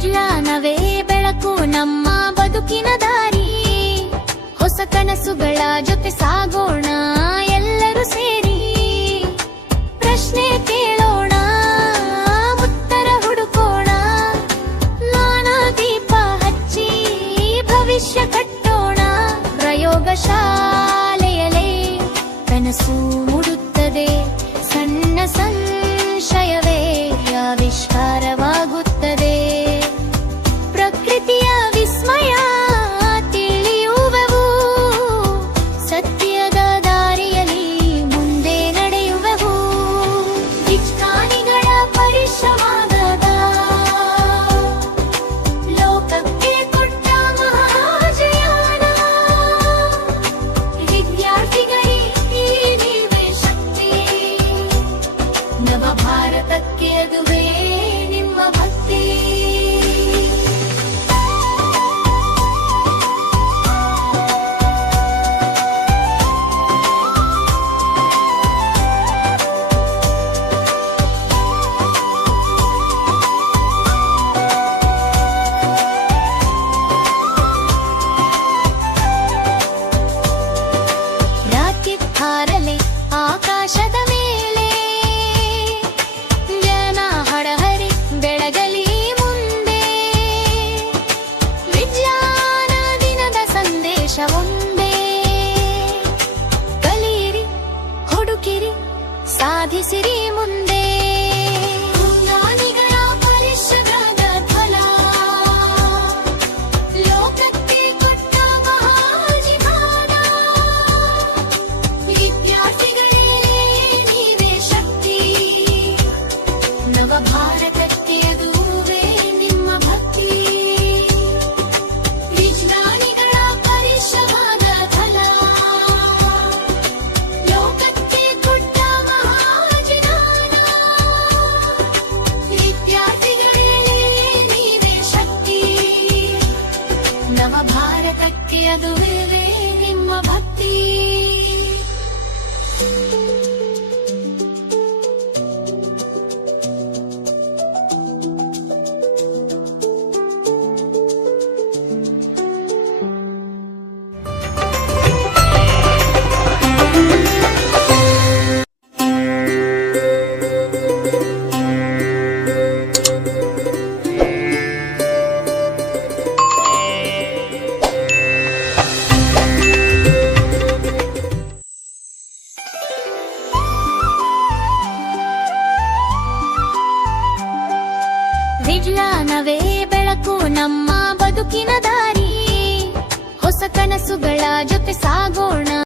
ವಿಜ್ಞಾನವೇ ಬೆಳಕು ನಮ್ಮ ಬದುಕಿನ ದಾರಿ. ಹೊಸ ಕನಸುಗಳ ಜೊತೆ ಸಾಗೋಣ ಎಲ್ಲರೂ ಸೇರಿ. ಪ್ರಶ್ನೆ ಕೇಳೋಣ, ಉತ್ತರ ಹುಡುಕೋಣ. ಜ್ಞಾನ ದೀಪ ಹಚ್ಚಿ ಭವಿಷ್ಯ ಕಟ್ಟೋಣ. ಪ್ರಯೋಗಶಾಲೆಯಲೇ ಕನಸು ಮೂಡುತ್ತದೆ. ಸಣ್ಣ ಸಂಶಯವೇ ಆವಿಷ್ಕಾರವಾಗುತ್ತದೆ. ಪ್ರಕೃತಿಯ ವಿಸ್ಮಯ ತಿಳಿಯುವೆವು. ಸತ್ಯದ ದಾರಿಯಲ್ಲಿ ಮುಂದೆ ನಡೆಯುವೆವು. ವಿಜ್ಞಾನಿಗಳ ಪರಿಶ್ರಮದ ಲೋಕಕ್ಕೆ ಕೊಟ್ಟ ಮಹಾಜಯಾನ. ವಿದ್ಯಾರ್ಥಿಗಳಿಗೆ ನೀವೇ ಶಕ್ತಿ. ನವ ಭಾರತಕ್ಕೆ ಅದುವೇ ನಿಮ್ಮ ಭಕ್ತಿ. ರಾಕೆಟ್ ಹಾರಲೆ ಆಕಾಶದ ಮೇಲೆ. ಜನ ಹಡಹರಿ ಬೆಳಗಲಿ ಮುಂದೆ. ವಿಜ್ಞಾನ ದಿನದ ಸಂದೇಶ ಒಂದೇ. ಕಲಿಯಿರಿ, ಹುಡುಕಿರಿ, ಸಾಧಿಸಿರಿ ಮುಂದೆ. ವಿಜ್ಞಾನಿಗಳ ಪರಿಶ್ರಮದ ಫಲ ಲೋಕಕ್ಕೆ ಕೊಟ್ಟ ಮಹಾಜೀವನ. ವಿದ್ಯಾರ್ಥಿಗಳೇ ನೀವೇ ಶಕ್ತಿ. ನವ ಭಾರತಕ್ಕೆ ಅದುವೇ ನಿಮ್ಮ ಭಕ್ತಿ. ವಿಜ್ಞಾನಿಗಳ ಪರಿಶ್ರಮದ ಫಲ ಲೋಕಕ್ಕೆ ಕೊಟ್ಟ ಮಹಾಜೀವನ. ವಿದ್ಯಾರ್ಥಿಗಳೇ ನೀವೇ ಶಕ್ತಿ. ನವ ಭಾರತಕ್ಕೆ ಅದುವೇ ನಿಮ್ಮ ಭಕ್ತಿ. ವಿಜ್ಞಾನವೇ ಬೆಳಕು ನಮ್ಮ ಬದುಕಿನ ದಾರಿ. ಹೊಸ ಕನಸುಗಳ ಜೊತೆ ಸಾಗೋಣ.